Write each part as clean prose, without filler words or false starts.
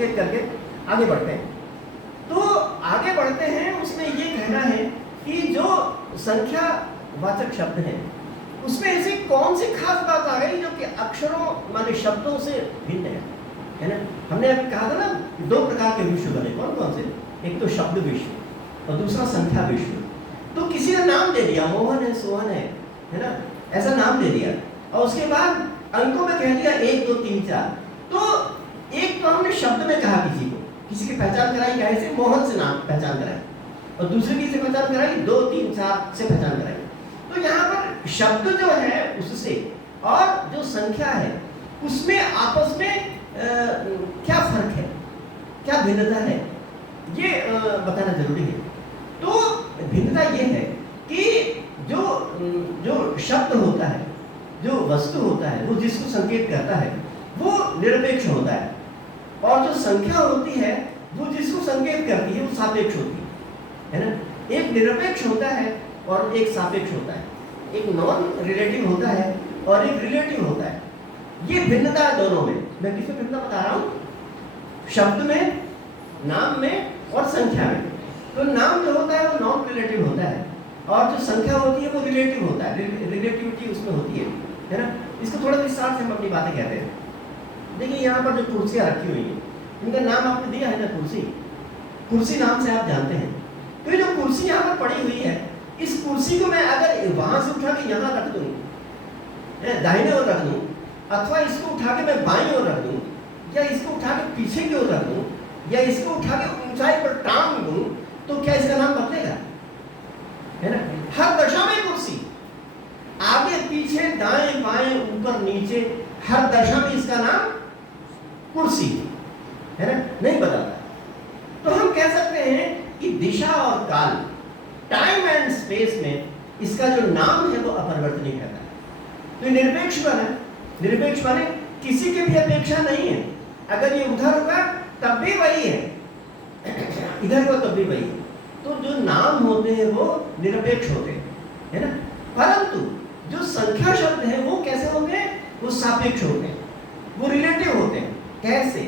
संकेत करके आगे बढ़ते हैं। तो आगे बढ़ते हैं, उसमें ये कहना है कि जो संख्या वाचक शब्द है उसमें ऐसी कौन सी खास बात आ गई जो कि अक्षरों माने शब्दों से भिन्न है ना। हमने अभी कहा था ना दो प्रकार के विश्व बने, कौन कौन से? एक तो शब्द विश्व और दूसरा संख्या विश्व। तो किसी ने नाम दे दिया, मोहन है, सोहन है ना, ऐसा नाम दे दिया और उसके बाद अंकों में कह दिया 1 2 3 4। तो एक तो हमने शब्द में कहा किसी की पहचान कराई, कैसे? मोहन से नाम पहचान कराई, और दूसरे की से पहचान कराई 2 3 4 से पहचान कराई। तो यहाँ पर शब्द जो है उससे और जो संख्या है उसमें आपस में क्या फर्क है, क्या भिन्नता है, ये बताना जरूरी है। तो भिन्नता ये है कि जो शब्द होता है, जो वस्तु होता है, वो जिसको संकेत करता है वो निरपेक्ष होता है, और जो संख्या होती है वो जिसको संकेत करती है वो सापेक्ष होती है ना। एक निरपेक्ष होता है और एक सापेक्ष होता है, एक नॉन रिलेटिव होता है और एक रिलेटिव होता है। ये भिन्नता है दोनों में। मैं किसमें भिन्नता बता रहा हूँ? शब्द में, नाम में और संख्या में। तो नाम जो होता है वो नॉन रिलेटिव होता है और जो संख्या होती है वो रिलेटिव होता है, रिलेटिविटी उसमें होती है ना। इसको थोड़ा विस्तार से हम अपनी बातें कहते हैं। देखिए यहाँ पर जो कुर्सियाँ रखी हुई हैं इनका नाम आपने दिया है ना, कुर्सी। कुर्सी नाम से आप जानते हैं। तो ये जो कुर्सी यहाँ पर पड़ी हुई है, इस कुर्सी को मैं अगर वहां से उठा के यहाँ रख दूँ, दाहिने ओर रख दूँ, अथवा इसको उठा के मैं बाईं ओर रख दूँ, या इसको उठा के पीछे की ओर रख दूँ, या इसको उठा के ऊंचाई पर टांग दूँ, तो क्या इसका नाम बदलेगा? है ना। हर दशा में कुर्सी, आगे पीछे दाएं बाएं ऊपर नीचे, हर दशा में इसका नाम कुर्सी है ना, नहीं बदलता। तो हम कह सकते हैं कि दिशा और काल, टाइम एंड स्पेस में इसका जो नाम है वो अपरिवर्तनीय रहता है। तो निरपेक्ष बना, निरपेक्ष माने किसी की भी अपेक्षा नहीं है। अगर ये उधर होगा तब भी वही है, इधर को तब भी वही है। तो जो नाम होते हैं वो निरपेक्ष होते हैं, है ना। परंतु जो संख्या शब्द है वो कैसे होंगे? वो सापेक्ष होते हैं, वो रिलेटिव होते हैं। कैसे?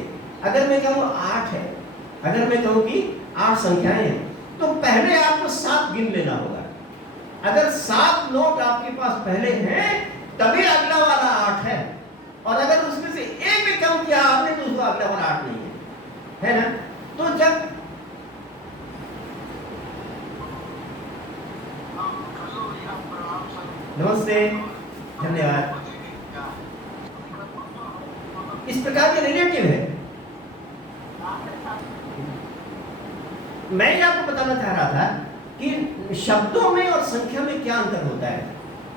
अगर मैं कहूँ 8 है, अगर मैं कहूँ कि 8 संख्याएं हैं, तो पहले आपको 7 गिन लेना होगा। अगर 7 नोट आपके पास पहले हैं तभी अगला वाला 8 है, और अगर उसमें से एक भी कम किया आपने तो उसको अगला वाला 8 नहीं है ना। तो जब नमस्ते, धन्यवाद। इस प्रकार के रिलेटिव है। मैं ये आपको बताना चाह रहा था कि शब्दों में और संख्या में क्या अंतर होता है।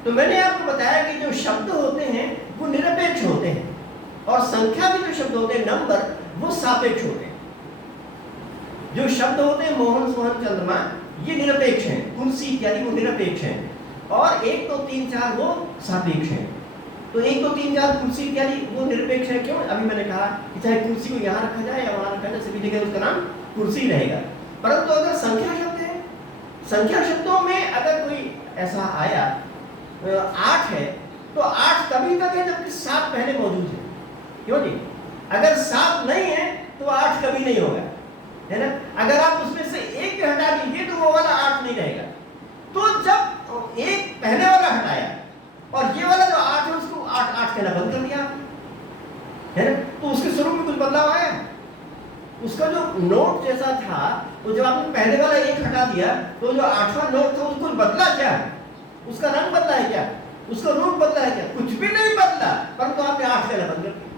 तो मैंने आपको बताया कि जो शब्द होते हैं वो निरपेक्ष होते हैं, और संख्या के जो शब्द होते हैं, नंबर, वो सापेक्ष होते हैं। जो शब्द होते हैं मोहन, सोहन, चंद्रमा, ये निरपेक्ष हैं। कुर्सी इत्यादि वो निरपेक्ष हैं, और 1 2 3 4 वो सापेक्ष हैं। तो 1 2 3 4 कुर्सी इत्यादि वो निरपेक्ष है। क्यों? अभी मैंने कहा कि चाहे कुर्सी को यहाँ रखा जाए या वहाँ रखा जाए, सभी जगह उसका नाम कुर्सी रहेगा। परंतु अगर संख्या शब्द है, संख्या शब्दों में अगर कोई ऐसा आया 8 है, तो 8 तभी तक है जबकि 7 पहले मौजूद है। क्यों जी? अगर 7 नहीं है तो 8 कभी नहीं होगा, है ना। अगर आप उसमें से एक भी हटा दीजिए तो वो वाला 8 नहीं रहेगा। तो जब एक पहले वाला हटाया और ये वाला जो 8 है उसको 8 8 कहना बंद कर दिया, है ना, तो उसके स्वरूप में कुछ बदलाव आया। उसका जो नोट जैसा था, तो जब आपने पहले वाला 1 हटा दिया तो जो 8वां नोट था उसको बदला क्या? उसका रंग बदला है क्या? उसका रूप बदला है क्या? कुछ भी नहीं बदला, परंतु आपने 8 कहना बंद कर दिया,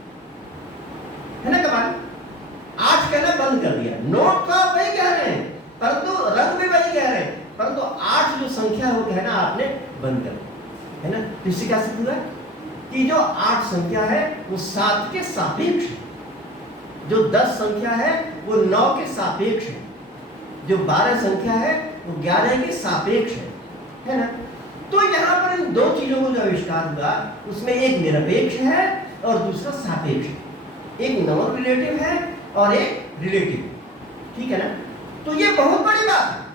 है ना। कमाल, 8 कहना बंद कर दिया। नोट तो आप वही कह रहे हैं, परंतु रंग भी वही कह रहे हैं, परंतु 8 जो संख्या हो कहना आपने बंद कर दिया, है ना। तो इससे क्या सिद्ध हुआ कि जो 8 संख्या है वो 7 के सापेक्ष है, जो 10 संख्या है वो 9 के सापेक्ष है, जो 12 संख्या है वो 11 के सापेक्ष है ना। तो यहाँ पर इन 2 चीजों को जो आविष्कार हुआ उसमें एक निरपेक्ष है और दूसरा सापेक्ष है। एक नॉन रिलेटिव है और एक रिलेटिव, ठीक है ना। तो ये बहुत बड़ी बात है,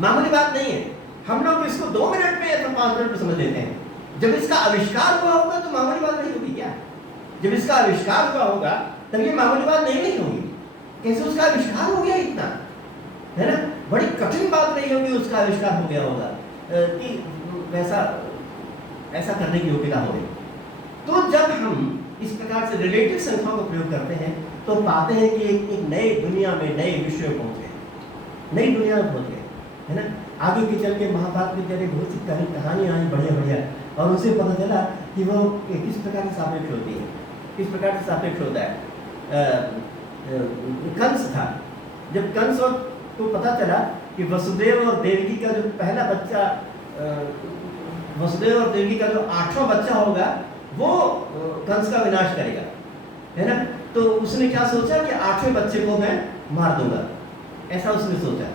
मामूली बात नहीं है। हम लोग इसको 2 मिनट में या 5 मिनट में समझ लेते हैं। जब इसका आविष्कार हुआ होगा तो मामूली बात नहीं होगी क्या? जब इसका आविष्कार हुआ होगा तब ये मामूली बात नहीं होगी। कैसे उसका आविष्कार हो गया इतना, है ना, बड़ी कठिन बात नहीं होगी उसका आविष्कार हो गया होगा कि वैसा ऐसा करने की योग्यता हो गई। तो जब हम इस प्रकार से रिलेटिव संख्याओं का प्रयोग करते हैं तो पाते हैं कि एक नए दुनिया में, नए विश्व में पहुंच गए, नई दुनिया में पहुंच गए, है ना। आगे के चल के महाभारत में तेरे बहुत सी कहानियाँ आई बढ़िया बढ़िया, और उसे पता चला कि वो किस प्रकार से सापेक्ष होती है, किस प्रकार से सापेक्ष होता है। कंस था, जब कंस और को पता चला कि वसुदेव और देवकी का जो पहला बच्चा, वसुदेव और देवकी का जो 8वां बच्चा होगा वो कंस का विनाश करेगा, है ना। तो उसने क्या सोचा कि 8वें बच्चे को मैं मार दूंगा, ऐसा उसने सोचा।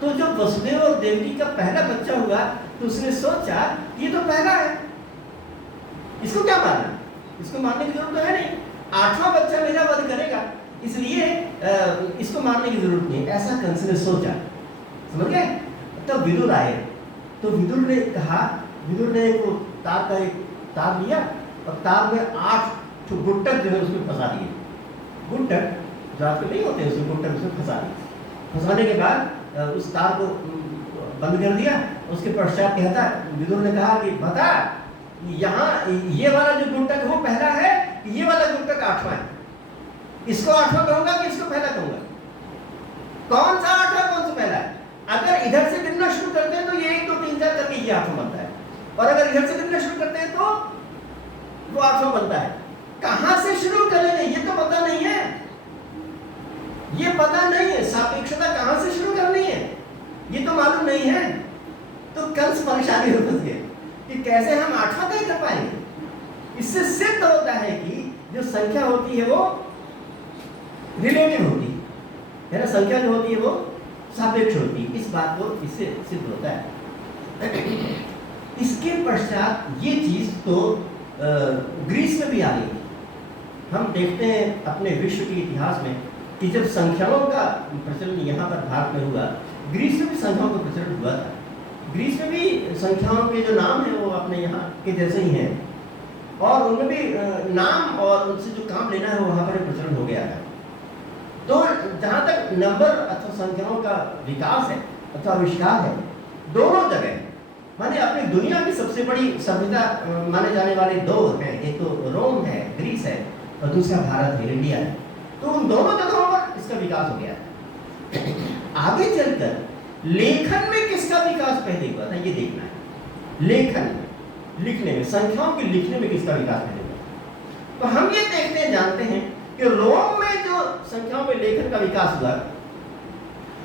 तो जब वसुदेव और देवकी का पहला बच्चा हुआ तो उसने सोचा ये तो पहला है, इसको क्या मारना, इसको मारने की जरूरत तो है नहीं, 8वां बच्चा मेरा वध करेगा, इसलिए इसको मारने की जरूरत नहीं, ऐसा कंस ने सोचा। समझ गए। तब विदुर आए, तो विदुर ने कहा, विदुर ने एक तार लिया और तार में 8 गुट्टक जो है उसमें फंसा दिए। गुट्टक जो आपके नहीं होते हैं, उसमें गुट्टक उसमें फंसा दिए। फंसाने के बाद उस तार को बंद कर दिया। उसके पश्चात कहता, विदुर ने कहा कि बता यहाँ ये वाला जो गुट्टक वो पहला है, ये वाला गुट्टक 8वां है, इसको 8वां कहूंगा कि इसको पहला कहूंगा, कौन सा 8वां कौन सा पहला है। अगर इधर से गिनना शुरू करते हैं तो ये 1 2 3 4 करके ये 8वां बनता है, और अगर इधर से गिनना शुरू करते हैं तो वो 8वां बनता है। कहां से शुरू करेंगे ये तो पता नहीं है, ये पता नहीं है, सापेक्षता कहां से शुरू करनी है ये तो मालूम नहीं है। तो कंस परेशानी हो फंस गए कि कैसे हम 8वां तय कर पाएंगे। इससे सिद्ध होता है कि जो संख्या होती है वो रिलेटिव होती है ना, संख्या जो होती है वो सापेक्ष होती है, इस बात को इससे सिद्ध होता है। इसके पश्चात ये चीज तो ग्रीस में भी आ गई। हम देखते हैं अपने विश्व के इतिहास में कि जब संख्याओं का प्रचलन यहाँ पर भारत में हुआ, ग्रीस में भी संख्याओं का प्रचलन हुआ था। ग्रीस में भी संख्याओं के जो नाम है वो अपने यहाँ के जैसे ही हैं, और उनमें भी नाम और उनसे जो काम लेना है वो वहाँ पर प्रचलन हो गया था। तो जहाँ तक नंबर अथवा संख्याओं का विकास है अथवा आविष्कार है, दोनों जगह माने अपनी दुनिया की सबसे बड़ी सभ्यता माने जाने वाले 2 हैं, एक तो रोम है, ग्रीस है, और दूसरा भारत है, इंडिया है। तो उन दोनों जगहों पर इसका विकास हो गया। आगे चलकर लेखन में किसका विकास पहले हुआ था ये देखना है। लेखन लिखने में, संख्याओं के लिखने में किसका विकास पहले हुआ। तो हम ये देखते हैं, जानते हैं कि रोम में जो संख्याओं में लेखन का विकास हुआ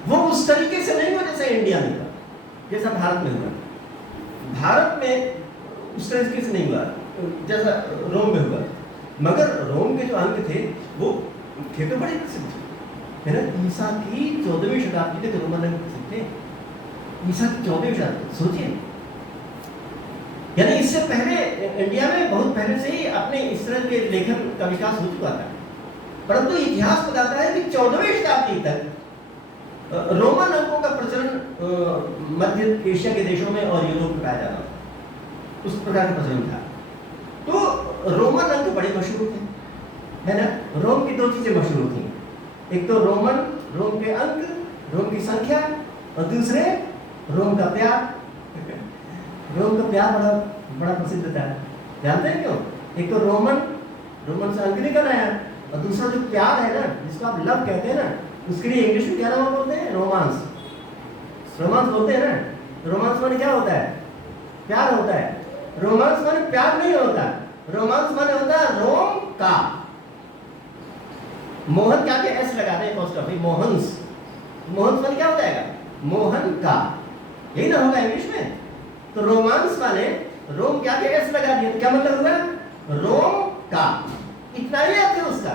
वो उस तरीके से नहीं हुआ जैसा इंडिया में हुआ, जैसा भारत में हुआ। भारत में उस तरीके से नहीं हुआ जैसा रोम में हुआ, मगर रोम के जो अंक थे वो थे तो बड़े प्रसिद्ध है ना। ईसा की 14वीं शताब्दी तक रोमन अंक प्रसिद्ध थे। ईसा की 14वीं शताब्दी सोचिए, यानी इससे पहले इंडिया में बहुत पहले से ही अपने इस तरह के लेखन का विकास हो चुका था, परंतु इतिहास बताता है कि 14वीं शताब्दी तक रोमन अंकों का प्रचलन मध्य एशिया के देशों में और यूरोप में पाया जाता था, उस प्रकार का प्रचलन था। तो रोमन अंक बड़े मशहूर थे, है ना। रोम की 2 चीजें मशहूर थी, एक तो रोम के अंक, रोम की संख्या, और दूसरे रोम का प्यार। रोम का प्यार बड़ा प्रसिद्ध था, जानते हैं क्यों। एक तो रोमन से अंक निकल आया, और दूसरा जो प्यार है ना, जिसको आप लव कहते हैं ना, उसके लिए इंग्लिश में क्या नाम बोलते हैं, रोमांस। रोमांस बोलते हैं ना। रोमांस माने क्या होता है, प्यार होता है। रोमांस माने प्यार नहीं होता, रोमांस माने होता है रोम का। मोहन क्या के एस लगा दें अपोस्ट्रोफी, मोहन्स। मोहन्स माने क्या हो जाएगा, मोहन का, यही ना होगा इंग्लिश में। तो रोमांस माने रोम क्या के एस लगा दिया, क्या मतलब हुआ, रोम का, इतना ही अर्थ है उसका।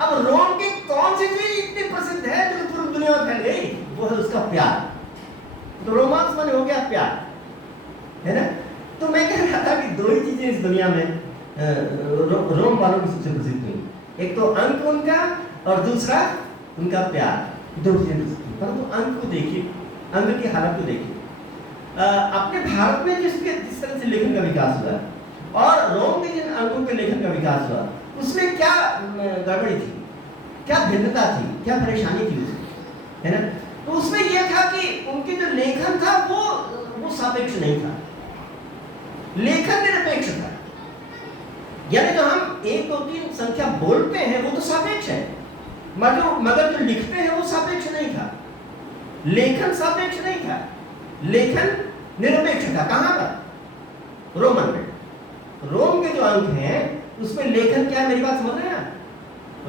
अब रोम की कौन सी चीज इतनी प्रसिद्ध है जो पूरी दुनिया में फैल गई, वो है उसका प्यार। तो रोमांस माने हो गया प्यार, है ना। तो मैं कह रहा था कि 2 ही चीजें इस दुनिया में रोम वालों की सबसे प्रसिद्ध हुई, एक तो अंक उनका और दूसरा उनका प्यार। 2 चीजें प्रसिद्ध हुई। परंतु अंक को देखिए, अंक की हालत को देखिए। अपने भारत में जिस तरह से लेखन का विकास हुआ और रोम के जिन अंकों के लेखन का विकास हुआ, उसमें क्या गड़बड़ी थी। क्या भिन्नता थी, क्या परेशानी थी उसमें, है ना। तो उसमें यह था कि उनके जो लेखन था वो सापेक्ष नहीं था, लेखन निरपेक्ष था। यानी जो हम 1 2 3 संख्या बोलते हैं वो तो सापेक्ष है, मगर जो लिखते हैं वो सापेक्ष नहीं था। लेखन सापेक्ष नहीं था, लेखन निरपेक्ष था। कहां पर? रोमन में। रोम के जो अंक हैं उसमें लेखन क्या है, मेरी बात समझ रहे हैं आप?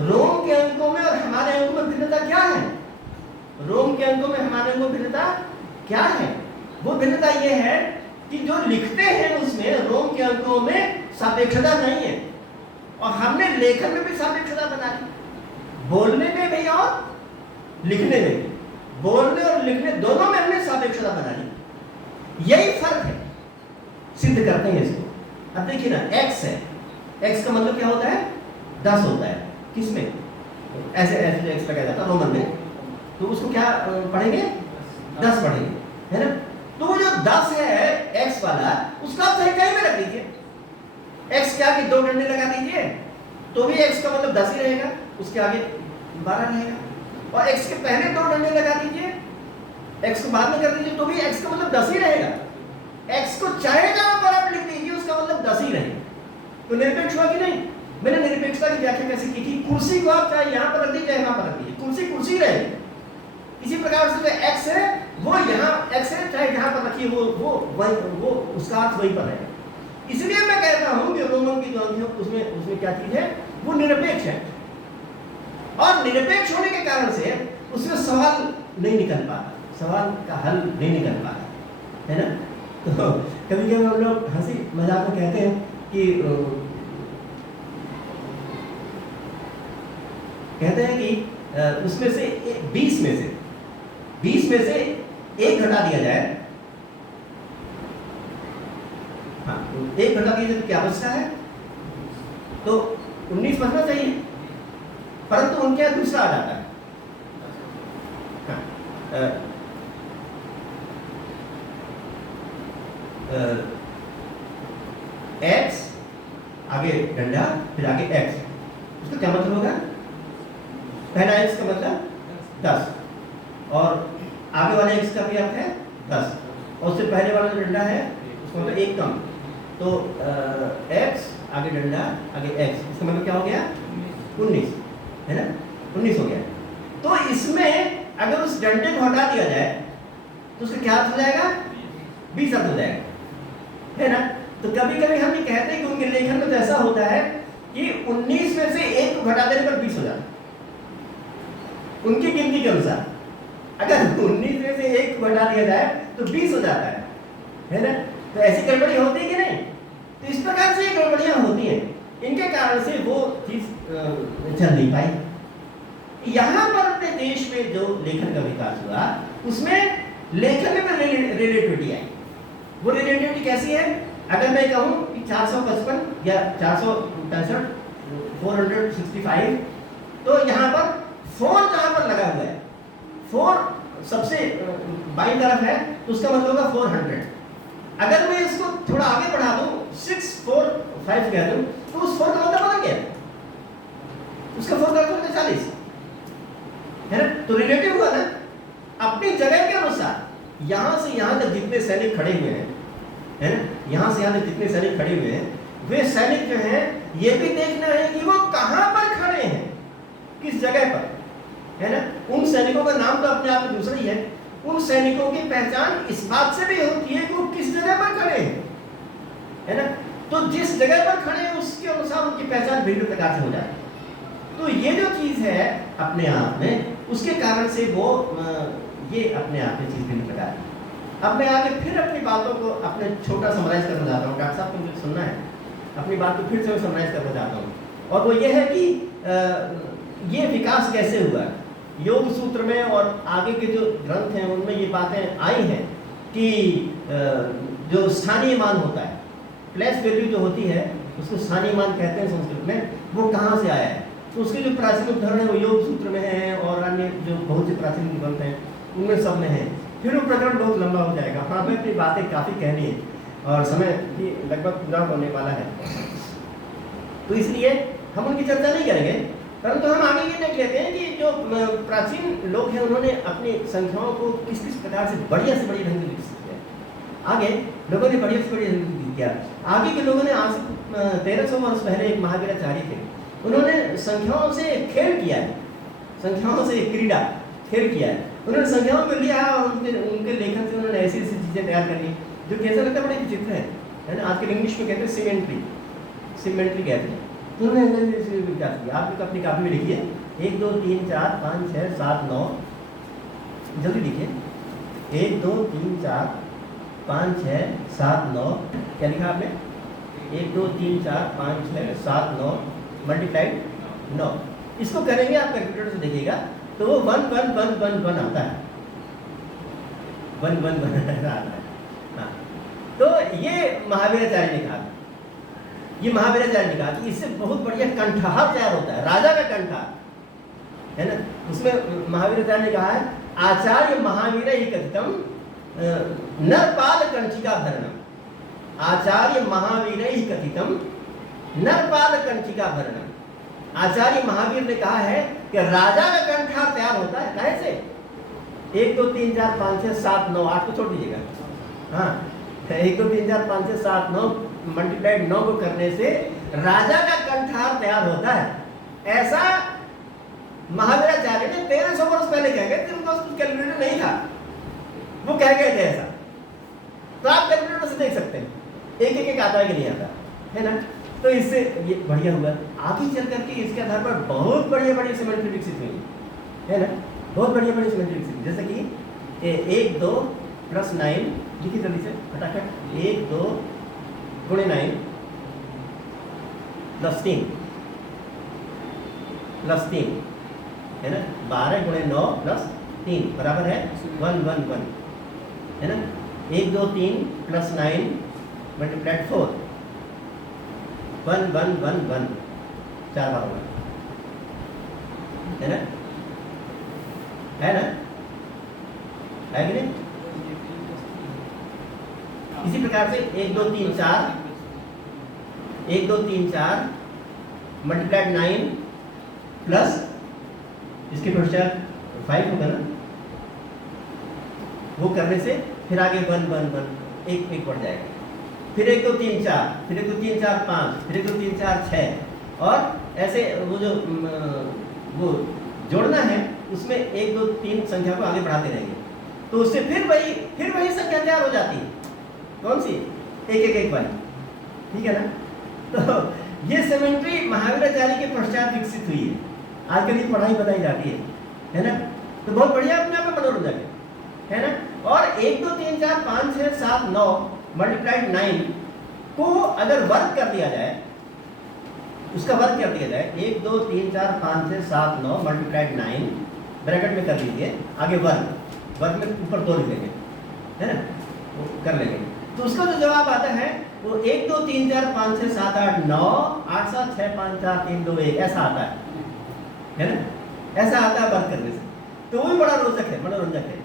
रोम के अंकों में और हमारे अंकों में भिन्नता क्या है? रोम के अंकों में हमारे अंकों में भिन्नता क्या है? वो भिन्नता ये है कि जो लिखते हैं उसमें रोम के अंकों में सापेक्षता नहीं है, और हमने लेखन में भी सापेक्षता बना ली, बोलने में भी और लिखने में भी। बोलने और लिखने दोनों में हमने सापेक्षता बना ली। यही फर्क है, सिद्ध करते हैं इसको। अब देखिए ना, x है, x का मतलब क्या होता है? 10 होता है। किसमें? ऐसे ऐसे x लगाया जाता है रोमन में, तो उसको क्या पढ़ेंगे? 10 पढ़ेंगे, है ना। तो वो जो 10 है x वाला, उसका आप सही कहीं में रख दीजिए। x के आगे 2 डंडे लगा दीजिए तो भी x का मतलब 10 ही रहेगा, उसके आगे 12 रहेगा। और x के पहले 2 डंडे लगा दीजिए, x को बाद में कर दीजिए तो भी x का मतलब 10 ही रहेगा। x को चाहे जहां पर आप लिख दीजिए उसका मतलब 10 ही रहेगा। तो निरपेक्ष हुआ कि नहीं? मैंने निरपेक्षता की व्याख्या कैसे की थी? कुर्सी को आप चाहे यहां पर रख दीजिए, यहां पर रख दीजिए, कुर्सी कुर्सी रहेगी। इसी प्रकार से जो x है वो यहाँ x है, चाहे जहां पर रखिए वो उसका अर्थ वहीं पर है। इसलिए मैं कहता हूं कि रोमन की जो अंक है उसमें क्या चीज है? वो निरपेक्ष है, और निरपेक्ष होने के कारण से उसमें सवाल नहीं निकल पाता, सवाल का हल नहीं निकल पाता, है ना। तो कभी कभी हम लोग हंसी मजाक में कहते हैं कि उसमें से 20 में से 1 घटा दिया जाए, हाँ 1 घटा दिया जाए तो क्या बचता है? तो 19 बचना चाहिए, परंतु उनके यहाँ दूसरा आ जाता है। x आगे डंडा फिर आगे x, उसका क्या मतलब होगा? पहला x का मतलब 10 और आगे वाले x का भी अर्थ है 10, और उससे पहले वाला जो डंडा है उसका मतलब 1 कम, तो x आगे डंडा आगे x, इसका मतलब क्या हो गया? 19, है ना, 19 हो गया। तो इसमें अगर उस डंडे को हटा दिया जाए तो उसका क्या अर्थ हो जाएगा? 20 अर्थ हो जाएगा, है ना। तो कभी कभी हम ये कहते हैं कि उनके लेखन में तो ऐसा होता है कि 19 में से 1 को घटा देने पर 20 हो जाता है, उनकी गिनती के अनुसार। अगर 19 में से 1 को घटा दिया जाए तो 20 हो जाता है ना। तो ऐसी गड़बड़ी होती है कि नहीं? तो इस प्रकार से ये गड़बड़ियां होती हैं, इनके कारण से वो चीज चल नहीं पाई। यहाँ पर अपने देश में जो लेखन का विकास हुआ उसमें लेखन में रिलेटिविटी आई। वो रिलेटिविटी कैसी है? अगर मैं कहूँ कि 455 या 465 465, तो यहाँ पर 4 जहाँ पर लगा हुआ है, 4 सबसे बाईं तरफ है, तो उसका मतलब होगा 400। अगर मैं इसको थोड़ा आगे बढ़ा दूं, 645 कह दूं, तो उस 4 का मतलब बदल गया, उसका 4 का मतलब 40, है ना। तो रिलेटिव हुआ ना, अपनी जगह के अनुसार। यहां से यहां तक जितने सैनिक खड़े हुए हैं, है ना, यहां से यहां तक जितने सैनिक खड़े हुए हैं, वे सैनिक जो हैं ये भी देखना है कि वो कहां पर खड़े हैं, किस जगह पर, है ना। उन सैनिकों का नाम तो अपने आप में दूसरा ही है। उन सैनिकों की पहचान इस बात से भी होती है कि वो किस जगह पर खड़े हैं, है ना। तो जिस जगह पर खड़े हैं उसके अनुसार उनकी पहचान भिन्न प्रकार से हो जाती है। तो ये जो चीज है अपने आप में, उसके कारण से वो ये अपने आप में चीज भिन्न प्रकार है। अब मैं आगे फिर अपनी बातों को अपने छोटा समराइज करना चाहता हूँ। डॉक्टर साहब को मुझे सुनना है, अपनी बात को फिर से समराइज करना चाहता हूँ, और वो ये है कि ये विकास कैसे हुआ। योग सूत्र में और आगे के जो ग्रंथ हैं उनमें ये बातें आई हैं कि जो स्थानीय मान होता है, प्लेस वैल्यू जो होती है, उसको स्थानीय मान कहते हैं संस्कृत में, वो कहाँ से आया है। तो उसके जो प्राचीन उदाहरण है वो योग सूत्र में है, और अन्य जो बहुत से प्राचीन ग्रंथ हैं उनमें सब में है। फिर वो प्रकरण बहुत लंबा हो जाएगा। हाँ, मैं अपनी बातें काफ़ी कहनी है और समय भी लगभग पूरा होने वाला है, तो इसलिए हम उनकी चर्चा नहीं करेंगे। परंतु हम आगे ये देख लेते हैं कि जो प्राचीन लोग हैं उन्होंने अपनी संख्याओं को किस किस प्रकार से बढ़िया ढंग से विकसित किया। आगे लोगों ने बढ़िया से बढ़िया ढंग से किया। आगे के लोगों ने आज से 1300 वर्ष पहले एक महावीराचार्य थे, उन्होंने संख्याओं से खेल किया है, संख्याओं से क्रीड़ा खेल किया है। उन्होंने संख्याओं में लिया और उनके लेखन से उन्होंने ऐसी ऐसी चीज़ें तैयार कर ली जो कैसा लगता है, बड़े विचित्र है ना। आजकल इंग्लिश में कहते हैं सिमेंट्री कहते हैं। तो उन्होंने विकास किया। आप अपनी कापी में लिखिए 1 2 3 4 5 6 7 9, जल्दी लिखिए 1 2 3 4 5 6 7 9। क्या लिखा आपने? 1 2 3 4 5 6 7 9 मल्टीप्लाइड 9। इसको करेंगे आप कैलकुलेटर से देखिएगा तो वो 1 1 1 1 1 आता है, 1 1 1 आता है। हाँ, तो ये महावीराचार्य ने कहा, ये महावीराचार्य ने कहा कि इससे बहुत बढ़िया कंठहार तैयार होता है, राजा का कंठहार है ना। उसमें महावीराचार्य ने कहा है आचार्य महावीर ही कथितम नरपाल कंठिका भरणम, आचार्य महावीर ही कथितम नरपाल कंठिका भरणम। आचार्य महावीर ने कहा है कि राजा का कंठहार तैयार होता है कैसे? 1 2 3 4 5 6 7 9, 8 को छोड़ दीजिएगा। हाँ, 1 2 3 4 5 6 7 9 मल्टीप्लाइड 9 को करने से राजा का कंठहार तैयार होता है। ऐसा महावीराचार्य ने 1300 वर्ष पहले कह गए थे, उनका कुछ कैलकुलेटर नहीं था, वो कह गए थे ऐसा। तो आप कैलकुलेटर से देख सकते हैं एक एक आता है कि नहीं आता है ना। तो इससे ये बढ़िया हुआ। आगे चल करके इसके आधार पर बहुत बढ़िया सिमेट्री विकसित हुई है ना, बहुत बढ़िया सिमेट्री विकसित, जैसे कि 1 2 + 9 लिखिए जल्दी से फटाफट। 1 2 × 9 + 3 है ना। 12 × 9 + 3 बराबर है 1 1 1 है ना। 1 2 3 + 9 मल्टीप्लाइड 4, 1 1 1 1 4 बार होगा है ना, है ना, है कि नहीं। इसी प्रकार से 1 2 3 4 1 2 3 4 मल्टीप्लाइड 9 प्लस इसके पश्चात 5 होगा ना, वो करने से फिर आगे 1 1 1 एक एक बढ़ जाएगा। फिर 1 2 3 4, फिर 1 2 3 4 5, फिर 1 2 3 4 6 और ऐसे वो जो वो जोड़ना है उसमें 1 2 3 संख्या को आगे बढ़ाते रहेंगे तो उससे फिर वही संख्या तैयार हो जाती है। कौन सी? 1 1 1 वाली, ठीक है ना। तो ये सिमेट्री महावीराचार्य के पश्चात विकसित हुई है। आजकल ये पढ़ाई बताई जाती है ना। तो बहुत बढ़िया अपने आप में मनोरंजक है ना। और 1 2 3 4 5 6 7 9 मल्टीप्लाइड 9 को अगर वर्ग कर दिया जाए, उसका वर्ग कर दिया जाए 1 2 3 4 5 6 7 9 मल्टीप्लाइड 9 ब्रैकेट में कर दीजिए, आगे वर्ग में ऊपर 2 लिख लेंगे है ना, वो कर लेंगे। तो उसका जो जवाब आता है वो 1 2 3 4 5 6 7 8 9 8 7 6 5 4 3 2 1 ऐसा आता है ना, ऐसा आता है वर्ग करने से। तो वो भी बड़ा रोचक है, मनोरंजक है।